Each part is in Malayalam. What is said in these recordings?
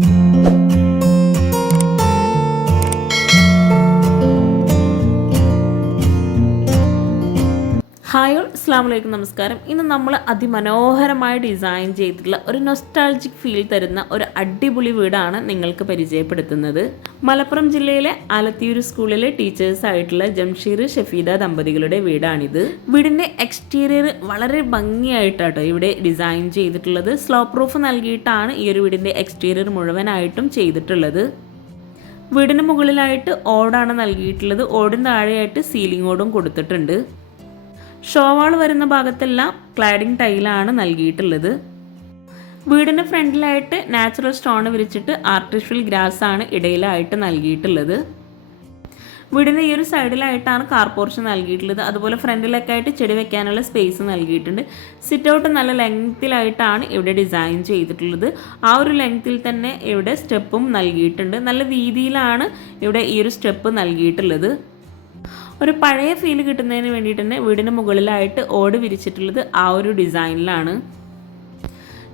thank you അസ്സാം വലൈക്കും നമസ്കാരം. ഇന്ന് നമ്മൾ അതിമനോഹരമായി ഡിസൈൻ ചെയ്തിട്ടുള്ള ഒരു നൊസ്റ്റാൾജിക് ഫീൽ തരുന്ന ഒരു അടിപൊളി വീടാണ് നിങ്ങൾക്ക് പരിചയപ്പെടുത്തുന്നത്. മലപ്പുറം ജില്ലയിലെ ആലത്തിയൂർ സ്കൂളിലെ ടീച്ചേഴ്സ് ആയിട്ടുള്ള ജംഷീർ ഷഫീദ ദമ്പതികളുടെ വീടാണിത്. വീടിന്റെ എക്സ്റ്റീരിയർ വളരെ ഭംഗിയായിട്ടാട്ടോ ഇവിടെ ഡിസൈൻ ചെയ്തിട്ടുള്ളത്. സ്ലോ പ്രൂഫ് നൽകിയിട്ടാണ് ഈ ഒരു വീടിന്റെ എക്സ്റ്റീരിയർ മുഴുവനായിട്ടും ചെയ്തിട്ടുള്ളത്. വീടിന് മുകളിലായിട്ട് ഓടാണ് നൽകിയിട്ടുള്ളത്. ഓടിന് താഴെയായിട്ട് സീലിംഗ് ഓടും കൊടുത്തിട്ടുണ്ട്. ഷോവാൾ വരുന്ന ഭാഗത്തെല്ലാം ക്ലാഡിംഗ് ടൈലാണ് നൽകിയിട്ടുള്ളത്. വീടിന് ഫ്രണ്ടിലായിട്ട് നാച്ചുറൽ സ്റ്റോൺ വിരിച്ചിട്ട് ആർട്ടിഫിഷ്യൽ ഗ്രാസ് ആണ് ഇടയിലായിട്ട് നൽകിയിട്ടുള്ളത്. വീടിന്റെ ഈ ഒരു സൈഡിലായിട്ടാണ് കാർ പോർഷൻ നൽകിയിട്ടുള്ളത്. അതുപോലെ ഫ്രണ്ടിലൊക്കെ ആയിട്ട് ചെടി വെക്കാനുള്ള സ്പേസ് നൽകിയിട്ടുണ്ട്. സിറ്റ് ഔട്ട് നല്ല ലെങ്ത്തിലായിട്ടാണ് ഇവിടെ ഡിസൈൻ ചെയ്തിട്ടുള്ളത്. ആ ഒരു ലെങ്ത്തിൽ തന്നെ ഇവിടെ സ്റ്റെപ്പും നൽകിയിട്ടുണ്ട്. നല്ല വീതിയിലാണ് ഇവിടെ ഈ ഒരു സ്റ്റെപ്പ് നൽകിയിട്ടുള്ളത്. ഒരു പഴയ ഫീൽ കിട്ടുന്നതിന് വേണ്ടിയിട്ട് തന്നെ വീടിന് മുകളിലായിട്ട് ഓട് വിരിച്ചിട്ടുള്ളത് ആ ഒരു ഡിസൈനിലാണ്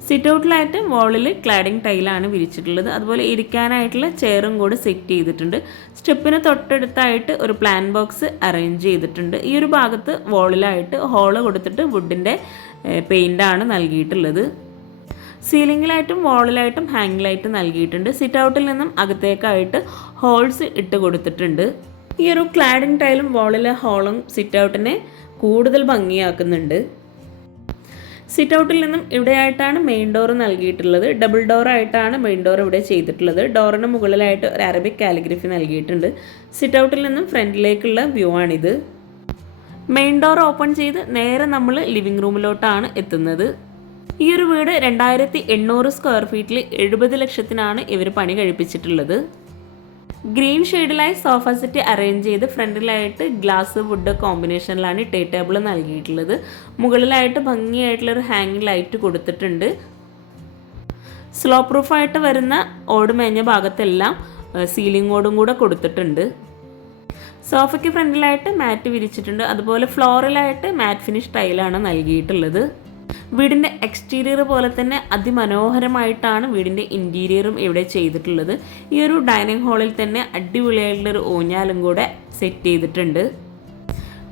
സിറ്റ് ഔട്ടിലായിട്ട് വോളിൽ ക്ലാഡിംഗ് ടൈലാണ് വിരിച്ചിട്ടുള്ളത്. അതുപോലെ ഇരിക്കാനായിട്ടുള്ള ചെയറും കൂടി സെറ്റ് ചെയ്തിട്ടുണ്ട്. സ്റ്റെപ്പിന് തൊട്ടടുത്തായിട്ട് ഒരു പ്ലാൻ ബോക്സ് അറേഞ്ച് ചെയ്തിട്ടുണ്ട്. ഈ ഒരു ഭാഗത്ത് വോളിലായിട്ട് ഹോൾ കൊടുത്തിട്ട് വുഡിന്റെ പെയിന്റാണ് നൽകിയിട്ടുള്ളത്. സീലിംഗിലായിട്ടും വോളിലായിട്ടും ഹാങ്ങിലായിട്ടും നൽകിയിട്ടുണ്ട്. സിറ്റ് ഔട്ടിൽ നിന്നും അകത്തേക്കായിട്ട് ഹോൾസ് ഇട്ട് കൊടുത്തിട്ടുണ്ട്. ഈ ഒരു ക്ലാഡിംഗ് ടൈലും വാളിലെ ഹോളും സിറ്റ് ഔട്ടിനെ കൂടുതൽ ഭംഗിയാക്കുന്നുണ്ട്. സിറ്റ് ഔട്ടിൽ നിന്നും ഇവിടെയായിട്ടാണ് മെയിൻ ഡോർ നൽകിയിട്ടുള്ളത്. ഡബിൾ ഡോർ ആയിട്ടാണ് മെയിൻ ഡോർ ഇവിടെ ചെയ്തിട്ടുള്ളത്. ഡോറിന് മുകളിലായിട്ട് ഒരു അറബിക് കാലിഗ്രഫി നൽകിയിട്ടുണ്ട്. സിറ്റ് ഔട്ടിൽ നിന്നും ഫ്രണ്ടിലേക്കുള്ള വ്യൂ ആണിത്. മെയിൻ ഡോർ ഓപ്പൺ ചെയ്ത് നേരെ നമ്മൾ ലിവിംഗ് റൂമിലോട്ടാണ് എത്തുന്നത്. ഈ ഒരു വീട് രണ്ടായിരത്തി എണ്ണൂറ് സ്ക്വയർ ഫീറ്റിൽ എഴുപത് ലക്ഷത്തിനാണ് ഇവർ പണി കഴിപ്പിച്ചിട്ടുള്ളത്. ഗ്രീൻ ഷെയ്ഡിലായി സോഫ സെറ്റ് അറേഞ്ച് ചെയ്ത് ഫ്രണ്ടിലായിട്ട് ഗ്ലാസ് വുഡ് കോമ്പിനേഷനിലാണ് ടേ ടേബിൾ നൽകിയിട്ടുള്ളത്. മുകളിലായിട്ട് ഭംഗിയായിട്ടുള്ള ഒരു ഹാങ്ങിങ് ലൈറ്റ് കൊടുത്തിട്ടുണ്ട്. സ്ലോ പ്രൂഫായിട്ട് വരുന്ന ഓട് മേഞ്ഞ ഭാഗത്തെല്ലാം സീലിംഗ് ഓടും കൂടെ കൊടുത്തിട്ടുണ്ട്. സോഫയ്ക്ക് ഫ്രണ്ടിലായിട്ട് മാറ്റ് വിരിച്ചിട്ടുണ്ട്. അതുപോലെ ഫ്ലോറിലായിട്ട് മാറ്റ് ഫിനിഷ് ടൈലാണ് നൽകിയിട്ടുള്ളത്. വീടിന്റെ എക്സ്റ്റീരിയർ പോലെ തന്നെ അതിമനോഹരമായിട്ടാണ് വീടിന്റെ ഇന്റീരിയറും ഇവിടെ ചെയ്തിട്ടുള്ളത്. ഈ ഒരു ഡൈനിങ് ഹാളിൽ തന്നെ അടിപൊളിയായിട്ടുള്ളൊരു ഊഞ്ഞാലും കൂടെ സെറ്റ് ചെയ്തിട്ടുണ്ട്.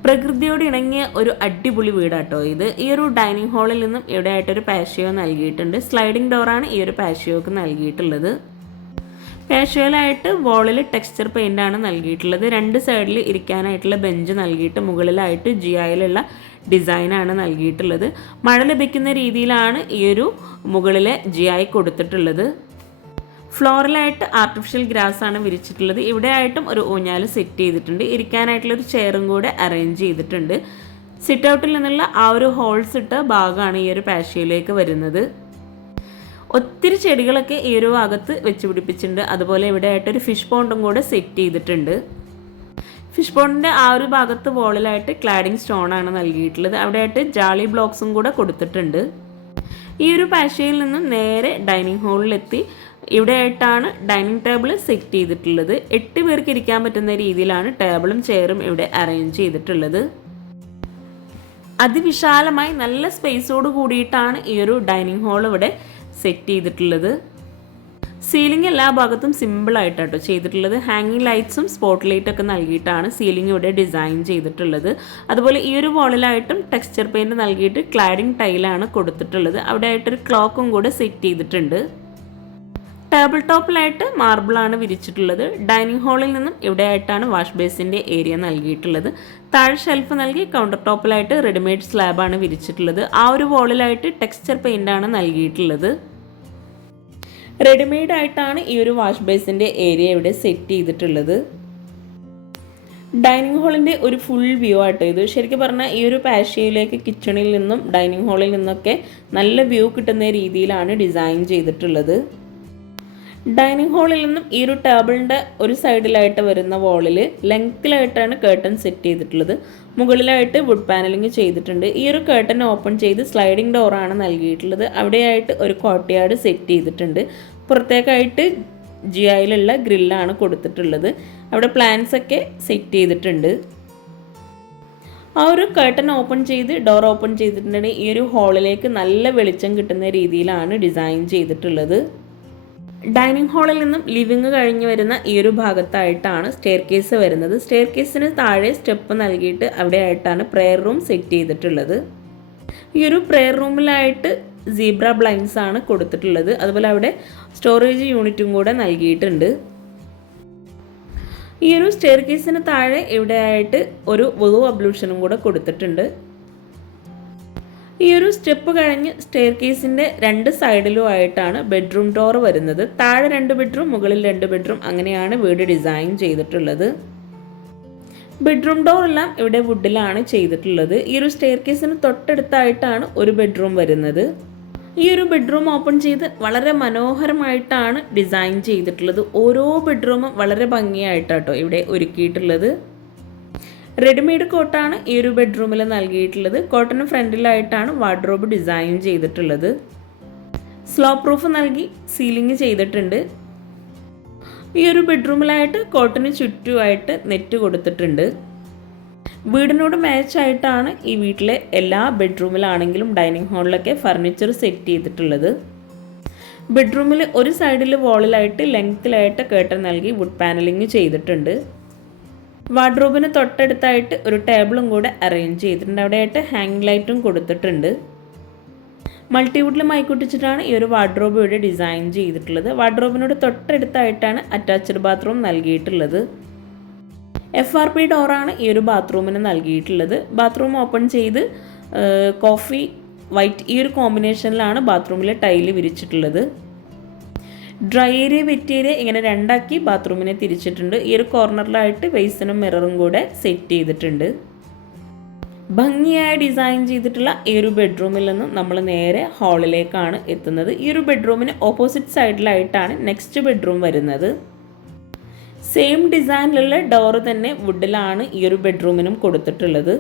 പ്രകൃതിയോട് ഇണങ്ങിയ ഒരു അടിപൊളി വീടാട്ടോ ഇത്. ഈ ഒരു ഡൈനിങ് ഹാളിൽ നിന്നും ഇവിടെ ആയിട്ടൊരു പാഷ്യോ നൽകിയിട്ടുണ്ട് സ്ലൈഡിംഗ് ഡോറാണ് ഈ ഒരു പാഷ്യോക്ക് നൽകിയിട്ടുള്ളത്. പാഷ്യോയിലായിട്ട് വോളിൽ ടെക്സ്ചർ പെയിന്റാണ് നൽകിയിട്ടുള്ളത്. രണ്ട് സൈഡിൽ ഇരിക്കാനായിട്ടുള്ള ബെഞ്ച് നൽകിയിട്ട് മുകളിലായിട്ട് ജിയായിലുള്ള ഡിസൈനാണ് നൽകിയിട്ടുള്ളത്. മഴ ലഭിക്കുന്ന രീതിയിലാണ് ഈ ഒരു മുകളിലെ ജിയായി കൊടുത്തിട്ടുള്ളത്. ഫ്ലോറിലായിട്ട് ആർട്ടിഫിഷ്യൽ ഗ്രാസ് ആണ് വിരിച്ചിട്ടുള്ളത്. ഇവിടെ ആയിട്ടും ഒരു ഊഞ്ഞാൽ സെറ്റ് ചെയ്തിട്ടുണ്ട്. ഇരിക്കാനായിട്ടുള്ള ഒരു ചെയറും കൂടെ അറേഞ്ച് ചെയ്തിട്ടുണ്ട്. സിറ്റ് ഔട്ടിൽ നിന്നുള്ള ആ ഒരു ഹോൾസ് ഇട്ട ഭാഗമാണ് ഈ ഒരു പാഷ്യയിലേക്ക് വരുന്നത്. ഒത്തിരി ചെടികളൊക്കെ ഈ ഒരു ഭാഗത്ത് വെച്ച് പിടിപ്പിച്ചിട്ടുണ്ട്. അതുപോലെ ഇവിടെ ആയിട്ടൊരു ഫിഷ് പോണ്ടും കൂടെ സെറ്റ് ചെയ്തിട്ടുണ്ട്. ഫിഷ് ബോണിന്റെ ആ ഒരു ഭാഗത്ത് വോളിലായിട്ട് ക്ലാഡിംഗ് സ്റ്റോൺ ആണ് നൽകിയിട്ടുള്ളത്. അവിടെയായിട്ട് ജാളി ബ്ലോക്സും കൂടെ കൊടുത്തിട്ടുണ്ട്. ഈ ഒരു പാഷയിൽ നിന്നും നേരെ ഡൈനിങ് ഹാളിലെത്തി. ഇവിടെയായിട്ടാണ് ഡൈനിങ് ടേബിൾ സെറ്റ് ചെയ്തിട്ടുള്ളത്. എട്ട് പേർക്ക് ഇരിക്കാൻ പറ്റുന്ന രീതിയിലാണ് ടേബിളും ചെയറും ഇവിടെ അറേഞ്ച് ചെയ്തിട്ടുള്ളത്. അതിവിശാലമായി നല്ല സ്പേസോട് കൂടിയിട്ടാണ് ഈ ഒരു ഡൈനിങ് ഹാൾ ഇവിടെ സെറ്റ് ചെയ്തിട്ടുള്ളത്. സീലിംഗ് എല്ലാ ഭാഗത്തും സിമ്പിൾ സിമ്പിളായിട്ടാട്ടോ ചെയ്തിട്ടുള്ളത്. ഹാങ്ങിങ് ലൈറ്റ്സും സ്പോട്ട് ലൈറ്റ് ഒക്കെ നൽകിയിട്ടാണ് സീലിംഗ് ഇവിടെ ഡിസൈൻ ചെയ്തിട്ടുള്ളത്. അതുപോലെ ഈ ഒരു വോളിലായിട്ടും ടെക്സ്ചർ പെയിന്റ് നൽകിയിട്ട് ക്ലാഡിംഗ് ടൈലാണ് കൊടുത്തിട്ടുള്ളത്. അവിടെ ആയിട്ടൊരു ക്ലോക്കും കൂടെ സെറ്റ് ചെയ്തിട്ടുണ്ട്. ടേബിൾ ടോപ്പിലായിട്ട് മാർബിളാണ് വിരിച്ചിട്ടുള്ളത്. ഡൈനിങ് ഹാളിൽ നിന്നും ഇവിടെ ആയിട്ടാണ് വാഷ് ബേസിന്റെ ഏരിയ നൽകിയിട്ടുള്ളത്. താഴെ ഷെൽഫ് നൽകി കൗണ്ടർ ടോപ്പിലായിട്ട് റെഡിമെയ്ഡ് സ്ലാബാണ് വിരിച്ചിട്ടുള്ളത്. ആ ഒരു വോളിലായിട്ട് ടെക്സ്ചർ പെയിന്റാണ് നൽകിയിട്ടുള്ളത്. റെഡിമെയ്ഡ് ആയിട്ടാണ് ഈ ഒരു വാഷ് ബേസിന്റെ ഏരിയ ഇവിടെ സെറ്റ് ചെയ്തിട്ടുള്ളത്. ഡൈനിങ് ഹാളിന്റെ ഒരു ഫുൾ വ്യൂ ആട്ടോ ഇത്. ശരിക്കും പറഞ്ഞാൽ ഈ ഒരു പാഷ്യയിലേക്ക് കിച്ചണിൽ നിന്നും ഡൈനിങ് ഹാളിൽ നിന്നൊക്കെ നല്ല വ്യൂ കിട്ടുന്ന രീതിയിലാണ് ഡിസൈൻ ചെയ്തിട്ടുള്ളത്. ഡൈനിങ് ഹാളിൽ നിന്നും ഈ ഒരു ടേബിളിന്റെ ഒരു സൈഡിലായിട്ട് വരുന്ന വാളിൽ ലെങ്ത്തിലായിട്ടാണ് കേട്ടൺ സെറ്റ് ചെയ്തിട്ടുള്ളത്. മുകളിലായിട്ട് വുഡ് പാനലിംഗ് ചെയ്തിട്ടുണ്ട്. ഈ ഒരു കേട്ടൺ ഓപ്പൺ ചെയ്ത് സ്ലൈഡിംഗ് ഡോറാണ് നൽകിയിട്ടുള്ളത്. അവിടെയായിട്ട് ഒരു കോട്ടയാട് സെറ്റ് ചെയ്തിട്ടുണ്ട്. പുറത്തേക്കായിട്ട് ജി ഐയിലുള്ള ഗ്രില്ലാണ് കൊടുത്തിട്ടുള്ളത്. അവിടെ പ്ലാൻസ് ഒക്കെ സെറ്റ് ചെയ്തിട്ടുണ്ട്. ആ ഒരു കേട്ടൺ ഓപ്പൺ ചെയ്ത് ഡോർ ഓപ്പൺ ചെയ്തിട്ടുണ്ടെങ്കിൽ ഈ ഒരു ഹാളിലേക്ക് നല്ല വെളിച്ചം കിട്ടുന്ന രീതിയിലാണ് ഡിസൈൻ ചെയ്തിട്ടുള്ളത്. ഡൈനിങ് ഹാളിൽ നിന്നും ലിവിങ് കഴിഞ്ഞ് വരുന്ന ഈ ഒരു ഭാഗത്തായിട്ടാണ് സ്റ്റെയർ കേസ് വരുന്നത്. സ്റ്റെയർ കേസിന് താഴെ സ്റ്റെപ്പ് നൽകിയിട്ട് അവിടെ ആയിട്ടാണ് പ്രെയർ റൂം സെറ്റ് ചെയ്തിട്ടുള്ളത്. ഈ ഒരു പ്രെയർ റൂമിലായിട്ട് സീബ്ര ബ്ലൈൻസ് ആണ് കൊടുത്തിട്ടുള്ളത്. അതുപോലെ അവിടെ സ്റ്റോറേജ് യൂണിറ്റും കൂടെ നൽകിയിട്ടുണ്ട്. ഈ ഒരു സ്റ്റെയർ കേസിന് താഴെ ഇവിടെയായിട്ട് ഒരു വധു അബ്ലൂഷനും കൂടെ കൊടുത്തിട്ടുണ്ട്. ഈ ഒരു സ്റ്റെപ്പ് കഴിഞ്ഞ് സ്റ്റെയർ കേസിന്റെ രണ്ട് സൈഡിലും ആയിട്ടാണ് ബെഡ്റൂം ഡോർ വരുന്നത്. താഴെ രണ്ട് ബെഡ്റൂം മുകളിൽ രണ്ട് ബെഡ്റൂം അങ്ങനെയാണ് വീട് ഡിസൈൻ ചെയ്തിട്ടുള്ളത്. ബെഡ്റൂം ഡോർ എല്ലാം ഇവിടെ വുഡിലാണ് ചെയ്തിട്ടുള്ളത്. ഈ ഒരു സ്റ്റെയർ കേസിന് തൊട്ടടുത്തായിട്ടാണ് ഒരു ബെഡ്റൂം വരുന്നത്. ഈ ഒരു ബെഡ്റൂം ഓപ്പൺ ചെയ്ത് വളരെ മനോഹരമായിട്ടാണ് ഡിസൈൻ ചെയ്തിട്ടുള്ളത്. ഓരോ ബെഡ്റൂമും വളരെ ഭംഗിയായിട്ടാട്ടോ ഇവിടെ ഒരുക്കിയിട്ടുള്ളത്. റെഡിമെയ്ഡ് കോട്ടാണ് ഈ ഒരു ബെഡ്റൂമിൽ നൽകിയിട്ടുള്ളത്. കോട്ടന് ഫ്രണ്ടിലായിട്ടാണ് വാർഡ്രോബ് ഡിസൈൻ ചെയ്തിട്ടുള്ളത്. സ്ലോ പ്രൂഫ് നൽകി സീലിംഗ് ചെയ്തിട്ടുണ്ട്. ഈ ഒരു ബെഡ്റൂമിലായിട്ട് കോട്ടന് ചുറ്റുമായിട്ട് നെറ്റ് കൊടുത്തിട്ടുണ്ട്. വീടിനോട് മാച്ചായിട്ടാണ് ഈ വീട്ടിലെ എല്ലാ ബെഡ്റൂമിലാണെങ്കിലും ഡൈനിങ് ഹാളിലൊക്കെ ഫർണിച്ചർ സെറ്റ് ചെയ്തിട്ടുള്ളത്. ബെഡ്റൂമിൽ ഒരു സൈഡിൽ വോളിലായിട്ട് ലെങ്ത്തിലായിട്ട് കേട്ടൻ നൽകി വുഡ് പാനലിങ് ചെയ്തിട്ടുണ്ട്. വാർഡ്രോബിന് തൊട്ടടുത്തായിട്ട് ഒരു ടേബിളും കൂടെ അറേഞ്ച് ചെയ്തിട്ടുണ്ട്. അവിടെയായിട്ട് ഹാങ് ലൈറ്റും കൊടുത്തിട്ടുണ്ട്. മൾട്ടിവുഡിൽ മൈക്കുട്ടിച്ചിട്ടാണ് ഈ ഒരു വാർഡ്രോബ് ഇവിടെ ഡിസൈൻ ചെയ്തിട്ടുള്ളത്. വാർഡ്രോബിനോട് തൊട്ടടുത്തായിട്ടാണ് അറ്റാച്ച്ഡ് ബാത്റൂം നൽകിയിട്ടുള്ളത്. എഫ് ആർ പി ഡോറാണ് ഈ ഒരു ബാത്റൂമിന് നൽകിയിട്ടുള്ളത്. ബാത്റൂം ഓപ്പൺ ചെയ്ത് കോഫി വൈറ്റ് ഈ ഒരു കോമ്പിനേഷനിലാണ് ബാത്റൂമിലെ ടൈൽ വിരിച്ചിട്ടുള്ളത്. ഡ്രൈ ഏരിയ വെറ്റ് ഏരിയ ഇങ്ങനെ രണ്ടാക്കി ബാത്റൂമിനെ തിരിച്ചിട്ടുണ്ട്. ഈ ഒരു കോർണറിലായിട്ട് ബേസിനും മിററും കൂടെ സെറ്റ് ചെയ്തിട്ടുണ്ട്. ഭംഗിയായി ഡിസൈൻ ചെയ്തിട്ടുള്ള ഈ ഒരു ബെഡ്റൂമിൽ നിന്നും നമ്മൾ നേരെ ഹാളിലേക്കാണ് എത്തുന്നത്. ഈ ഒരു ബെഡ്റൂമിന് ഓപ്പോസിറ്റ് സൈഡിലായിട്ടാണ് നെക്സ്റ്റ് ബെഡ്റൂം വരുന്നത്. സെയിം ഡിസൈനിലുള്ള ഡോറ് തന്നെ വുഡിലാണ് ഈ ഒരു ബെഡ്റൂമിനും കൊടുത്തിട്ടുള്ളത്.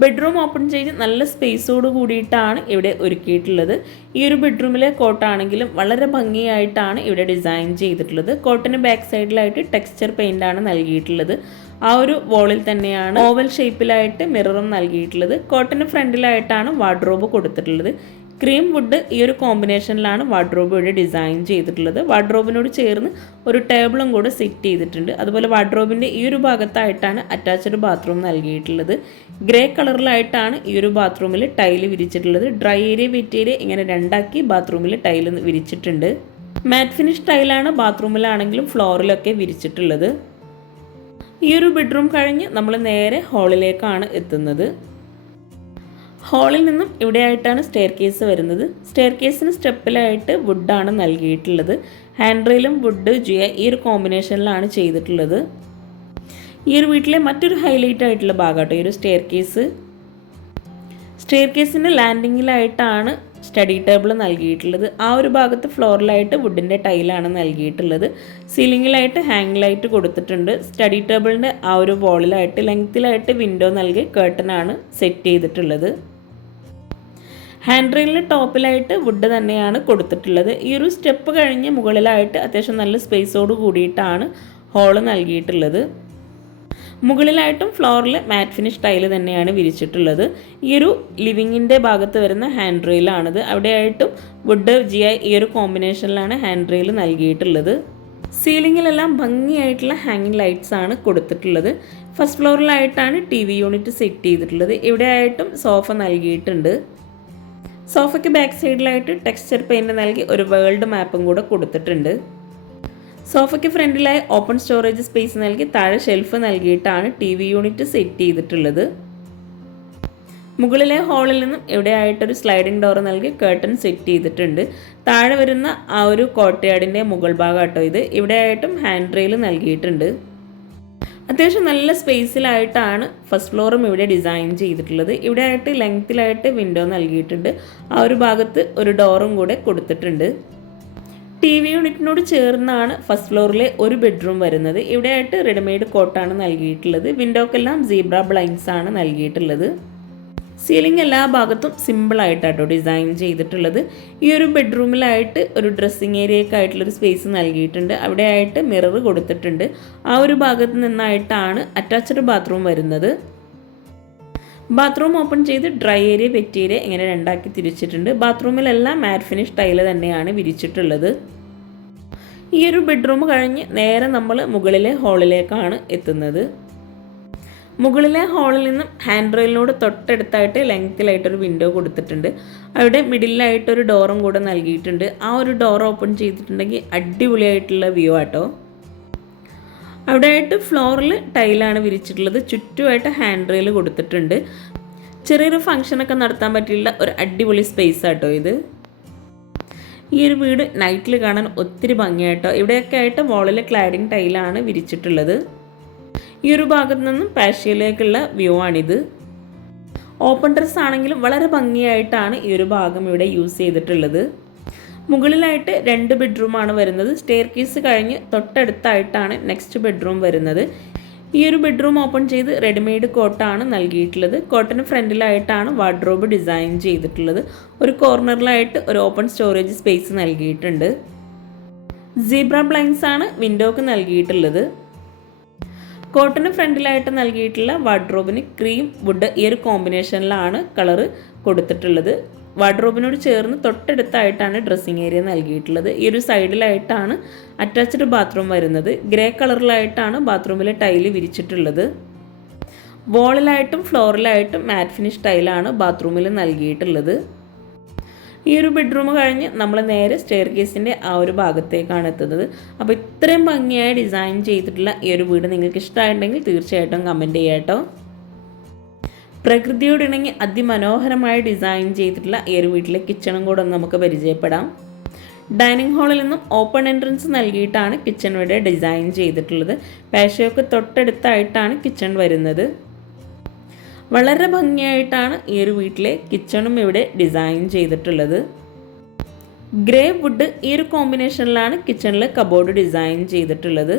ബെഡ്റൂം ഓപ്പൺ ചെയ്ത് നല്ല സ്പേസോട് കൂടിയിട്ടാണ് ഇവിടെ ഒരുക്കിയിട്ടുള്ളത്. ഈ ഒരു ബെഡ്റൂമിലെ കോട്ടാണെങ്കിലും വളരെ ഭംഗിയായിട്ടാണ് ഇവിടെ ഡിസൈൻ ചെയ്തിട്ടുള്ളത്. കോട്ടിന് ബാക്ക് സൈഡിലായിട്ട് ടെക്സ്ചർ പെയിന്റ് ആണ് നൽകിയിട്ടുള്ളത്. ആ ഒരു വോളിൽ തന്നെയാണ് ഓവൽ ഷേപ്പിലായിട്ട് മിററും നൽകിയിട്ടുള്ളത്. കോട്ടിന് ഫ്രണ്ടിലായിട്ടാണ് വാർഡ്രോബ് കൊടുത്തിട്ടുള്ളത്. ക്രീം വുഡ് ഈ ഒരു കോമ്പിനേഷനിലാണ് വാർഡ്രോബ് ഇവിടെ ഡിസൈൻ ചെയ്തിട്ടുള്ളത്. വാർഡ്രോബിനോട് ചേർന്ന് ഒരു ടേബിളും കൂടെ സെറ്റ് ചെയ്തിട്ടുണ്ട്. അതുപോലെ വാർഡ്രോബിന്റെ ഈ ഒരു ഭാഗത്തായിട്ടാണ് അറ്റാച്ച്ഡ് ബാത്റൂം നൽകിയിട്ടുള്ളത്. ഗ്രേ കളറിലായിട്ടാണ് ഈ ഒരു ബാത്റൂമിൽ ടൈൽ വിരിച്ചിട്ടുള്ളത്. ഡ്രൈ ഏരിയ വെറ്റ് ഏരിയ ഇങ്ങനെ രണ്ടാക്കി ബാത്റൂമിൽ ടൈൽ വിരിച്ചിട്ടുണ്ട്. മാറ്റ് ഫിനിഷ് ടൈലാണ് ബാത്റൂമിലാണെങ്കിലും ഫ്ലോറിലൊക്കെ വിരിച്ചിട്ടുള്ളത്. ഈ ഒരു ബെഡ്റൂം കഴിഞ്ഞ് നമ്മൾ നേരെ ഹാളിലേക്കാണ് എത്തുന്നത്. ഹാളിൽ നിന്നും ഇവിടെയായിട്ടാണ് സ്റ്റെയർ കേസ് വരുന്നത്. സ്റ്റെയർ കേസിന് സ്റ്റെപ്പിലായിട്ട് വുഡാണ് നൽകിയിട്ടുള്ളത്. ഹാൻഡ് റെയിലും വുഡ് ജിയ ഈ ഒരു കോമ്പിനേഷനിലാണ് ചെയ്തിട്ടുള്ളത്. ഈ ഒരു വീട്ടിലെ മറ്റൊരു ഹൈലൈറ്റ് ആയിട്ടുള്ള ഭാഗമാട്ടോ ഈ ഒരു സ്റ്റെയർ കേസ് സ്റ്റെയർ കേസിന്റെ ലാൻഡിങ്ങിലായിട്ടാണ് സ്റ്റഡി ടേബിൾ നൽകിയിട്ടുള്ളത്. ആ ഒരു ഭാഗത്ത് ഫ്ലോറിലായിട്ട് വുഡിന്റെ ടൈലാണ് നൽകിയിട്ടുള്ളത്. സീലിങ്ങിലായിട്ട് ഹാങ് ലൈറ്റ് കൊടുത്തിട്ടുണ്ട്. സ്റ്റഡി ടേബിളിന്റെ ആ ഒരു വോളിലായിട്ട് ലെങ്ത്തിലായിട്ട് വിൻഡോ നൽകി കേട്ടനാണ് സെറ്റ് ചെയ്തിട്ടുള്ളത്. ഹാൻഡ് റെയിലിന് ടോപ്പിലായിട്ട് വുഡ് തന്നെയാണ് കൊടുത്തിട്ടുള്ളത്. ഈ ഒരു സ്റ്റെപ്പ് കഴിഞ്ഞ് മുകളിലായിട്ട് അത്യാവശ്യം നല്ല സ്പേസോട് കൂടിയിട്ടാണ് ഹോൾ നൽകിയിട്ടുള്ളത്. മുകളിലായിട്ടും ഫ്ലോറിൽ മാറ്റ് ഫിനിഷ് ടൈൽ തന്നെയാണ് വിരിച്ചിട്ടുള്ളത്. ഈ ഒരു ലിവിങ്ങിന്റെ ഭാഗത്ത് വരുന്ന ഹാൻഡ് റെയിലാണിത് അവിടെയായിട്ടും വുഡ് ജി ഐ ഈ ഒരു കോമ്പിനേഷനിലാണ് ഹാൻഡ് റെയിൽ നൽകിയിട്ടുള്ളത്. സീലിങ്ങിലെല്ലാം ഭംഗിയായിട്ടുള്ള ഹാങ്ങിങ് ലൈറ്റ്സ് ആണ് കൊടുത്തിട്ടുള്ളത്. ഫസ്റ്റ് ഫ്ലോറിലായിട്ടാണ് ടി വി യൂണിറ്റ് സെറ്റ് ചെയ്തിട്ടുള്ളത്. ഇവിടെയായിട്ടും സോഫ നൽകിയിട്ടുണ്ട്. സോഫയ്ക്ക് ബാക്ക് സൈഡിലായിട്ട് ടെക്സ്ചർ പെയിന്റ് നൽകി ഒരു വേൾഡ് മാപ്പും കൂടെ കൊടുത്തിട്ടുണ്ട്. സോഫയ്ക്ക് ഫ്രണ്ടിലായി ഓപ്പൺ സ്റ്റോറേജ് സ്പേസ് നൽകി താഴെ ഷെൽഫ് നൽകിയിട്ടാണ് ടി വി യൂണിറ്റ് സെറ്റ് ചെയ്തിട്ടുള്ളത്. മുകളിലെ ഹാളിൽ നിന്നും ഇവിടെയായിട്ടൊരു സ്ലൈഡിംഗ് ഡോർ നൽകി കേട്ടൺ സെറ്റ് ചെയ്തിട്ടുണ്ട്. താഴെ വരുന്ന ആ ഒരു കോട്ടയാടിന്റെ മുകൾ ഭാഗം കേട്ടോ ഇത്. ഇവിടെയായിട്ടും ഹാൻഡ് റെയിൽ നൽകിയിട്ടുണ്ട്. അത്യാവശ്യം നല്ല സ്പേസിലായിട്ടാണ് ഫസ്റ്റ് ഫ്ലോറും ഇവിടെ ഡിസൈൻ ചെയ്തിട്ടുള്ളത്. ഇവിടെ ആയിട്ട് ലെങ്ത്തിലായിട്ട് വിൻഡോ നൽകിയിട്ടുണ്ട്. ആ ഒരു ഭാഗത്ത് ഒരു ഡോറും കൂടെ കൊടുത്തിട്ടുണ്ട്. ടി വി യൂണിറ്റിനോട് ചേർന്നാണ് ഫസ്റ്റ് ഫ്ലോറിലെ ഒരു ബെഡ്റൂം വരുന്നത്. ഇവിടെയായിട്ട് റെഡിമെയ്ഡ് കോട്ടാണ് നൽകിയിട്ടുള്ളത്. വിൻഡോക്കെല്ലാം സീബ്ര ബ്ലൈൻസ് ആണ് നൽകിയിട്ടുള്ളത്. സീലിംഗ് എല്ലാ ഭാഗത്തും സിമ്പിളായിട്ടാട്ടോ ഡിസൈൻ ചെയ്തിട്ടുള്ളത്. ഈ ഒരു ബെഡ്റൂമിലായിട്ട് ഒരു ഡ്രസ്സിങ് ഏരിയയൊക്കെ ആയിട്ടുള്ളൊരു സ്പേസ് നൽകിയിട്ടുണ്ട്. അവിടെ ആയിട്ട് മിറർ കൊടുത്തിട്ടുണ്ട്. ആ ഒരു ഭാഗത്ത് നിന്നായിട്ടാണ് അറ്റാച്ച്ഡ് ബാത്റൂം വരുന്നത്. ബാത്റൂം ഓപ്പൺ ചെയ്ത് ഡ്രൈ ഏരിയ വെറ്റ് ഏരിയ ഇങ്ങനെ രണ്ടാക്കി തിരിച്ചിട്ടുണ്ട്. ബാത്റൂമിലെല്ലാം മാറ്റ് ഫിനിഷ് ടൈൽ തന്നെയാണ് വിരിച്ചിട്ടുള്ളത്. ഈ ഒരു ബെഡ്റൂം കഴിഞ്ഞ് നേരെ നമ്മൾ മുകളിലെ ഹാളിലേക്കാണ് എത്തുന്നത്. മുകളിലെ ഹോളിൽ നിന്നും ഹാൻഡ് റെയിലിനോട് തൊട്ടടുത്തായിട്ട് ലെങ്ത്തിലായിട്ടൊരു വിൻഡോ കൊടുത്തിട്ടുണ്ട്. അവിടെ മിഡിലായിട്ടൊരു ഡോറും കൂടെ നൽകിയിട്ടുണ്ട്. ആ ഒരു ഡോർ ഓപ്പൺ ചെയ്തിട്ടുണ്ടെങ്കിൽ അടിപൊളിയായിട്ടുള്ള വ്യൂ ആട്ടോ. അവിടെ ആയിട്ട് ഫ്ലോറിൽ ടൈലാണ് വിരിച്ചിട്ടുള്ളത്. ചുറ്റുമായിട്ട് ഹാൻഡ് റെയിൽ കൊടുത്തിട്ടുണ്ട്. ചെറിയൊരു ഫംഗ്ഷനൊക്കെ നടത്താൻ പറ്റിയുള്ള ഒരു അടിപൊളി സ്പേസ് ആട്ടോ ഇത്. ഈ ഒരു വീട് നൈറ്റിൽ കാണാൻ ഒത്തിരി ഭംഗിയായിട്ടോ ഇവിടെയൊക്കെ ആയിട്ട് വോളിൽ ക്ലാഡിങ് ടൈലാണ് വിരിച്ചിട്ടുള്ളത്. ഈ ഒരു ഭാഗത്ത് നിന്നും പാഷ്യയിലേക്കുള്ള വ്യൂ ആണിത്. ഓപ്പൺ ഡ്രസ് ആണെങ്കിലും വളരെ ഭംഗിയായിട്ടാണ് ഈ ഒരു ഭാഗം ഇവിടെ യൂസ് ചെയ്തിട്ടുള്ളത്. മുകളിലായിട്ട് രണ്ട് ബെഡ്റൂമാണ് വരുന്നത്. സ്റ്റെയർ കേസ് കഴിഞ്ഞ് തൊട്ടടുത്തായിട്ടാണ് നെക്സ്റ്റ് ബെഡ്റൂം വരുന്നത്. ഈ ഒരു ബെഡ്റൂം ഓപ്പൺ ചെയ്ത് റെഡിമെയ്ഡ് കോട്ടാണ് നൽകിയിട്ടുള്ളത്. കോട്ടിന് ഫ്രണ്ടിലായിട്ടാണ് വാർഡ്രോബ് ഡിസൈൻ ചെയ്തിട്ടുള്ളത്. ഒരു കോർണറിലായിട്ട് ഒരു ഓപ്പൺ സ്റ്റോറേജ് സ്പേസ് നൽകിയിട്ടുണ്ട്. സീബ്ര ബ്ലൈൻസ് ആണ് വിൻഡോക്ക് നൽകിയിട്ടുള്ളത്. കോട്ടന് ഫ്രണ്ടിലായിട്ട് നൽകിയിട്ടുള്ള വാർഡ്രോബിന് ക്രീം വുഡ് ഈ ഒരു കോമ്പിനേഷനിലാണ് കളറ് കൊടുത്തിട്ടുള്ളത്. വാർഡ്രോബിനോട് ചേർന്ന് തൊട്ടടുത്തായിട്ടാണ് ഡ്രസ്സിങ് ഏരിയ നൽകിയിട്ടുള്ളത്. ഈ ഒരു സൈഡിലായിട്ടാണ് അറ്റാച്ച്ഡ് ബാത്റൂം വരുന്നത്. ഗ്രേ കളറിലായിട്ടാണ് ബാത്റൂമിലെ ടൈൽ വിരിച്ചിട്ടുള്ളത്. വോളിലായിട്ടും ഫ്ലോറിലായിട്ടും മാറ്റ് ഫിനിഷ് ടൈലാണ് ബാത്റൂമിൽ നൽകിയിട്ടുള്ളത്. ഈ ഒരു ബെഡ്റൂം കഴിഞ്ഞ് നമ്മൾ നേരെ സ്റ്റെയർ കേസിന്റെ ആ ഒരു ഭാഗത്തേക്കാണ് എത്തുന്നത്. അപ്പോൾ ഇത്രയും ഭംഗിയായി ഡിസൈൻ ചെയ്തിട്ടുള്ള ഈ ഒരു വീട് നിങ്ങൾക്ക് ഇഷ്ടമായിട്ടുണ്ടെങ്കിൽ തീർച്ചയായിട്ടും കമന്റ് ചെയ്യാട്ടോ പ്രകൃതിയോട് ഇണങ്ങി അതിമനോഹരമായി ഡിസൈൻ ചെയ്തിട്ടുള്ള ഈ ഒരു വീട്ടിലെ കിച്ചണും കൂടെ ഒന്ന് നമുക്ക് പരിചയപ്പെടാം. ഡൈനിങ് ഹാളിൽ നിന്നും ഓപ്പൺ എൻട്രൻസ് നൽകിയിട്ടാണ് കിച്ചൺ ഇവിടെ ഡിസൈൻ ചെയ്തിട്ടുള്ളത്. പേശയൊക്കെ തൊട്ടടുത്തായിട്ടാണ് കിച്ചൺ വരുന്നത്. വളരെ ഭംഗിയായിട്ടാണ് ഈ ഒരു വീട്ടിലെ കിച്ചണും ഇവിടെ ഡിസൈൻ ചെയ്തിട്ടുള്ളത്. ഗ്രേ വുഡ് ഈ ഒരു കോമ്പിനേഷനിലാണ് കിച്ചണിൽ കബോർഡ് ഡിസൈൻ ചെയ്തിട്ടുള്ളത്.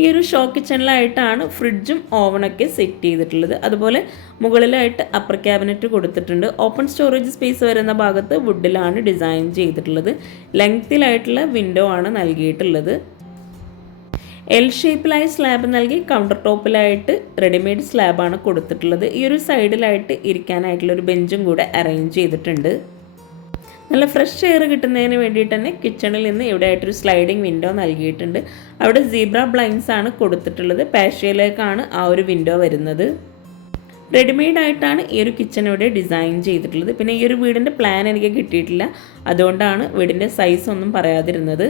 ഈ ഒരു ഷോ കിച്ചണിലായിട്ടാണ് ഫ്രിഡ്ജും ഓവണൊക്കെ സെറ്റ് ചെയ്തിട്ടുള്ളത്. അതുപോലെ മുകളിലായിട്ട് അപ്പർ ക്യാബിനറ്റ് കൊടുത്തിട്ടുണ്ട്. ഓപ്പൺ സ്റ്റോറേജ് സ്പേസ് വരുന്ന ഭാഗത്ത് വുഡിലാണ് ഡിസൈൻ ചെയ്തിട്ടുള്ളത്. ലെങ്ത്തിലായിട്ടുള്ള വിൻഡോ ആണ് നൽകിയിട്ടുള്ളത്. എൽ ഷേപ്പിലായി സ്ലാബ് നൽകി കൗണ്ടർ ടോപ്പിലായിട്ട് റെഡിമെയ്ഡ് സ്ലാബാണ് കൊടുത്തിട്ടുള്ളത്. ഈ ഒരു സൈഡിലായിട്ട് ഇരിക്കാനായിട്ടുള്ള ഒരു ബെഞ്ചും കൂടെ അറേഞ്ച് ചെയ്തിട്ടുണ്ട്. നല്ല ഫ്രഷ് എയർ കിട്ടുന്നതിന് വേണ്ടിയിട്ട് തന്നെ കിച്ചണിൽ നിന്ന് ഇവിടെ ആയിട്ടൊരു സ്ലൈഡിങ് വിൻഡോ നൽകിയിട്ടുണ്ട്. അവിടെ സീബ്ര ബ്ലൈൻസ് ആണ് കൊടുത്തിട്ടുള്ളത്. പാഷ്യയിലേക്കാണ് ആ ഒരു വിൻഡോ വരുന്നത്. റെഡിമെയ്ഡ് ആയിട്ടാണ് ഈ ഒരു കിച്ചൺ ഇവിടെ ഡിസൈൻ ചെയ്തിട്ടുള്ളത്. പിന്നെ ഈ ഒരു വീടിന്റെ പ്ലാൻ എനിക്ക് കിട്ടിയിട്ടില്ല. അതുകൊണ്ടാണ് വീടിന്റെ സൈസ് ഒന്നും പറയാതിരുന്നത്.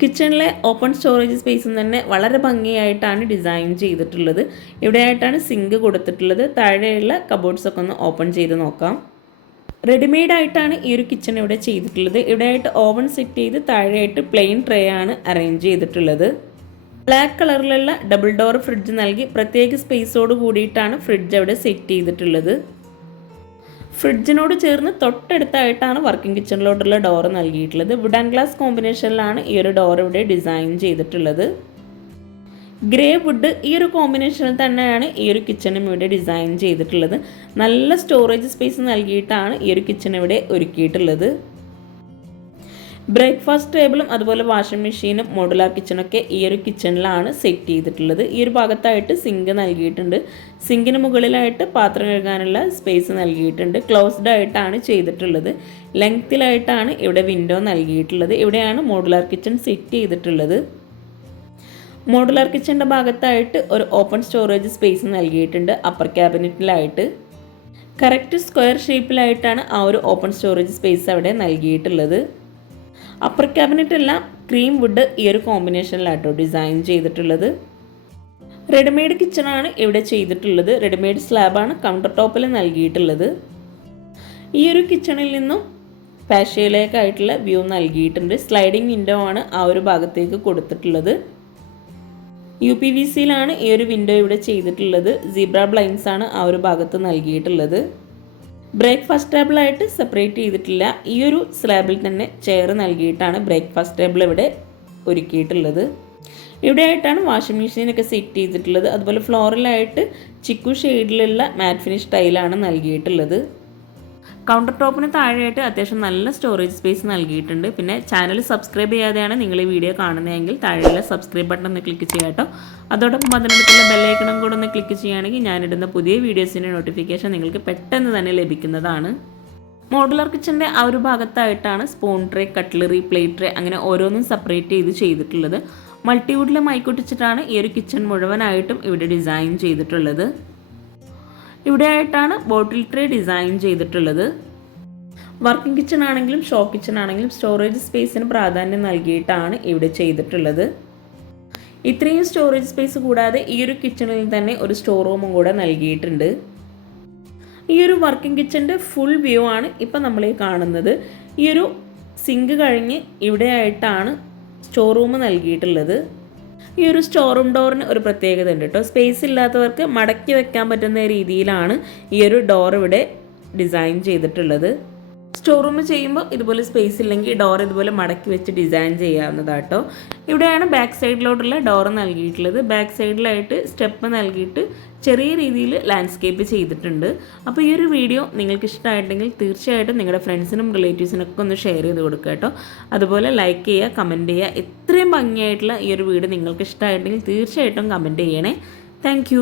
കിച്ചണിലെ ഓപ്പൺ സ്റ്റോറേജ് സ്പേസും തന്നെ വളരെ ഭംഗിയായിട്ടാണ് ഡിസൈൻ ചെയ്തിട്ടുള്ളത്. ഇവിടെയായിട്ടാണ് സിങ്ക് കൊടുത്തിട്ടുള്ളത്. താഴെയുള്ള കബോർഡ്സൊക്കെ ഒന്ന് ഓപ്പൺ ചെയ്ത് നോക്കാം. റെഡിമെയ്ഡ് ആയിട്ടാണ് ഈ ഒരു കിച്ചൺ ഇവിടെ ചെയ്തിട്ടുള്ളത്. ഇവിടെയായിട്ട് ഓവൺ സെറ്റ് ചെയ്ത് താഴെയായിട്ട് പ്ലെയിൻ ട്രേ ആണ് അറേഞ്ച് ചെയ്തിട്ടുള്ളത്. ബ്ലാക്ക് കളറിലുള്ള ഡബിൾ ഡോർ ഫ്രിഡ്ജ് നൽകി പ്രത്യേക സ്പേസോട് കൂടിയിട്ടാണ് ഫ്രിഡ്ജ് അവിടെ സെറ്റ് ചെയ്തിട്ടുള്ളത്. ഫ്രിഡ്ജിനോട് ചേർന്ന് തൊട്ടടുത്തായിട്ടാണ് വർക്കിംഗ് കിച്ചണിലോട്ടുള്ള ഡോർ നൽകിയിട്ടുള്ളത്. വുഡ് ആൻഡ് ഗ്ലാസ് കോമ്പിനേഷനിലാണ് ഈ ഒരു ഡോർ ഇവിടെ ഡിസൈൻ ചെയ്തിട്ടുള്ളത്. ഗ്രേ വുഡ് ഈ ഒരു കോമ്പിനേഷനിൽ തന്നെയാണ് ഈ ഒരു കിച്ചണും ഇവിടെ ഡിസൈൻ ചെയ്തിട്ടുള്ളത്. നല്ല സ്റ്റോറേജ് സ്പേസ് നൽകിയിട്ടാണ് ഈ ഒരു കിച്ചൺ ഇവിടെ ഒരുക്കിയിട്ടുള്ളത്. ബ്രേക്ക്ഫാസ്റ്റ് ടേബിളും അതുപോലെ വാഷിംഗ് മെഷീനും മോഡുലാർ കിച്ചണൊക്കെ ഈ ഒരു കിച്ചണിലാണ് സെറ്റ് ചെയ്തിട്ടുള്ളത്. ഈ ഒരു ഭാഗത്തായിട്ട് സിങ്ക് നൽകിയിട്ടുണ്ട്. സിങ്കിന് മുകളിലായിട്ട് പാത്രം കഴുകാനുള്ള സ്പേസ് നൽകിയിട്ടുണ്ട്. ക്ലോസ്ഡ് ആയിട്ടാണ് ചെയ്തിട്ടുള്ളത്. ലെങ്ത്തിലായിട്ടാണ് ഇവിടെ വിൻഡോ നൽകിയിട്ടുള്ളത്. ഇവിടെയാണ് മോഡുലാർ കിച്ചൺ സെറ്റ് ചെയ്തിട്ടുള്ളത്. മോഡുലാർ കിച്ചന്റെ ഭാഗത്തായിട്ട് ഒരു ഓപ്പൺ സ്റ്റോറേജ് സ്പേസ് നൽകിയിട്ടുണ്ട് അപ്പർ ക്യാബിനറ്റിലായിട്ട് കറക്റ്റ് സ്ക്വയർ ഷേപ്പിലായിട്ടാണ് ആ ഒരു ഓപ്പൺ സ്റ്റോറേജ് സ്പേസ് അവിടെ നൽകിയിട്ടുള്ളത്. അപ്പർ ക്യാബിനറ്റ് എല്ലാം ക്രീം വുഡ് ഈ ഒരു കോമ്പിനേഷനിലാട്ടോ ഡിസൈൻ ചെയ്തിട്ടുള്ളത്. റെഡിമെയ്ഡ് കിച്ചണാണ് ഇവിടെ ചെയ്തിട്ടുള്ളത്. റെഡിമെയ്ഡ് സ്ലാബാണ് കൗണ്ടർ ടോപ്പിൽ നൽകിയിട്ടുള്ളത്. ഈ ഒരു കിച്ചണിൽ നിന്നും പാഷ്യയിലേക്കായിട്ടുള്ള വ്യൂ നൽകിയിട്ടുണ്ട്. സ്ലൈഡിംഗ് വിൻഡോ ആണ് ആ ഒരു ഭാഗത്തേക്ക് കൊടുത്തിട്ടുള്ളത്. യു പി വി സിയിലാണ് ഈ ഒരു വിൻഡോ ഇവിടെ ചെയ്തിട്ടുള്ളത്. സീബ്ര ബ്ലൈൻസ് ആണ് ആ ഒരു ഭാഗത്ത് നൽകിയിട്ടുള്ളത്. ബ്രേക്ക്ഫാസ്റ്റ് ടേബിളായിട്ട് സെപ്പറേറ്റ് ചെയ്തിട്ടില്ല. ഈ ഒരു സ്ലാബിൽ തന്നെ ചെയർ നൽകിയിട്ടാണ് ബ്രേക്ക്ഫാസ്റ്റ് ടേബിൾ ഇവിടെ ഒരുക്കിയിട്ടുള്ളത്. ഇവിടെ ആയിട്ടാണ് വാഷിംഗ് മെഷീനൊക്കെ സെറ്റ് ചെയ്തിട്ടുള്ളത്. അതുപോലെ ഫ്ലോറിലായിട്ട് ചിക്കു ഷെയ്ഡിലുള്ള മാറ്റ് ഫിനിഷ് ടൈലാണ് നൽകിയിട്ടുള്ളത്. കൗണ്ടർ ടോപ്പിന് താഴെയായിട്ട് അത്യാവശ്യം നല്ല സ്റ്റോറേജ് സ്പേസ് നൽകിയിട്ടുണ്ട്. പിന്നെ ചാനൽ സബ്സ്ക്രൈബ് ചെയ്യാതെയാണ് നിങ്ങൾ ഈ വീഡിയോ കാണുന്നതെങ്കിൽ താഴെയുള്ള സബ്സ്ക്രൈബ് ബട്ടൺ ഒന്ന് ക്ലിക്ക് ചെയ്യാം കേട്ടോ. അതോടൊപ്പം അതിനടുത്തുള്ള ബെല്ലൈക്കണം കൂടെ ഒന്ന് ക്ലിക്ക് ചെയ്യുകയാണെങ്കിൽ ഞാനിടുന്ന പുതിയ വീഡിയോസിന്റെ നോട്ടിഫിക്കേഷൻ നിങ്ങൾക്ക് പെട്ടെന്ന് തന്നെ ലഭിക്കുന്നതാണ്. മോഡുലാർ കിച്ചന്റെ ആ ഒരു ഭാഗത്തായിട്ടാണ് spoon tray cutlery plate tray അങ്ങനെ ഓരോന്നും സെപ്പറേറ്റ് ചെയ്ത് ചെയ്തിട്ടുള്ളത്. മൾട്ടിവുഡിലെ മൈക്കൊട്ടിച്ചിട്ടാണ് ഈ ഒരു കിച്ചൺ മുഴുവനായിട്ടും ഇവിടെ ഡിസൈൻ ചെയ്തിട്ടുള്ളത്. ഇവിടെ ആയിട്ടാണ് ബോട്ടിൽ ട്രേ ഡിസൈൻ ചെയ്തിട്ടുള്ളത്. വർക്കിംഗ് കിച്ചൺ ആണെങ്കിലും ഷോ കിച്ചൺ ആണെങ്കിലും സ്റ്റോറേജ് സ്പേസിന് പ്രാധാന്യം നൽകിയിട്ടാണ് ഇവിടെ ചെയ്തിട്ടുള്ളത്. ഇത്രയും സ്റ്റോറേജ് സ്പേസ് കൂടാതെ ഈ ഒരു കിച്ചണിൽ തന്നെ ഒരു സ്റ്റോർ റൂമും കൂടെ നൽകിയിട്ടുണ്ട്. ഈ ഒരു വർക്കിംഗ് കിച്ചന്റെ ഫുൾ വ്യൂ ആണ് ഇപ്പം നമ്മൾ ഈ കാണുന്നത്. ഈ ഒരു സിങ്ക് കഴിഞ്ഞ് ഇവിടെ ആയിട്ടാണ് സ്റ്റോർ റൂം നൽകിയിട്ടുള്ളത്. ഈ ഒരു സ്റ്റോർ റൂം ഡോറിന് ഒരു പ്രത്യേകത ഉണ്ട് കേട്ടോ. സ്പേസ് ഇല്ലാത്തവർക്ക് മടക്കി വെക്കാൻ പറ്റുന്ന രീതിയിലാണ് ഈ ഒരു ഡോർ ഇവിടെ ഡിസൈൻ ചെയ്തിട്ടുള്ളത്. സ്റ്റോർ റൂം ചെയ്യുമ്പോൾ ഇതുപോലെ സ്പേസ് ഇല്ലെങ്കിൽ ഡോർ ഇതുപോലെ മടക്കി വെച്ച് ഡിസൈൻ ചെയ്യാവുന്നതാട്ടോ. ഇവിടെയാണ് ബാക്ക് സൈഡിലോട്ടുള്ള ഡോർ നൽകിയിട്ടുള്ളത്. ബാക്ക് സൈഡിലായിട്ട് സ്റ്റെപ്പ് നൽകിയിട്ട് ചെറിയ രീതിയിൽ ലാൻഡ്സ്കേപ്പ് ചെയ്തിട്ടുണ്ട്. അപ്പോൾ ഈ ഒരു വീഡിയോ നിങ്ങൾക്ക് ഇഷ്ടമായിട്ടുണ്ടെങ്കിൽ തീർച്ചയായിട്ടും നിങ്ങളുടെ ഫ്രണ്ട്സിനും റിലേറ്റീവ്സിനൊക്കെ ഒന്ന് ഷെയർ ചെയ്ത് കൊടുക്കുക കേട്ടോ. അതുപോലെ ലൈക്ക് ചെയ്യുക കമന്റ് ചെയ്യുക. ഇത്രയും ഭംഗിയായിട്ടുള്ള ഈ ഒരു വീഡിയോ നിങ്ങൾക്ക് ഇഷ്ടമായിട്ടുണ്ടെങ്കിൽ തീർച്ചയായിട്ടും കമന്റ് ചെയ്യണേ. താങ്ക്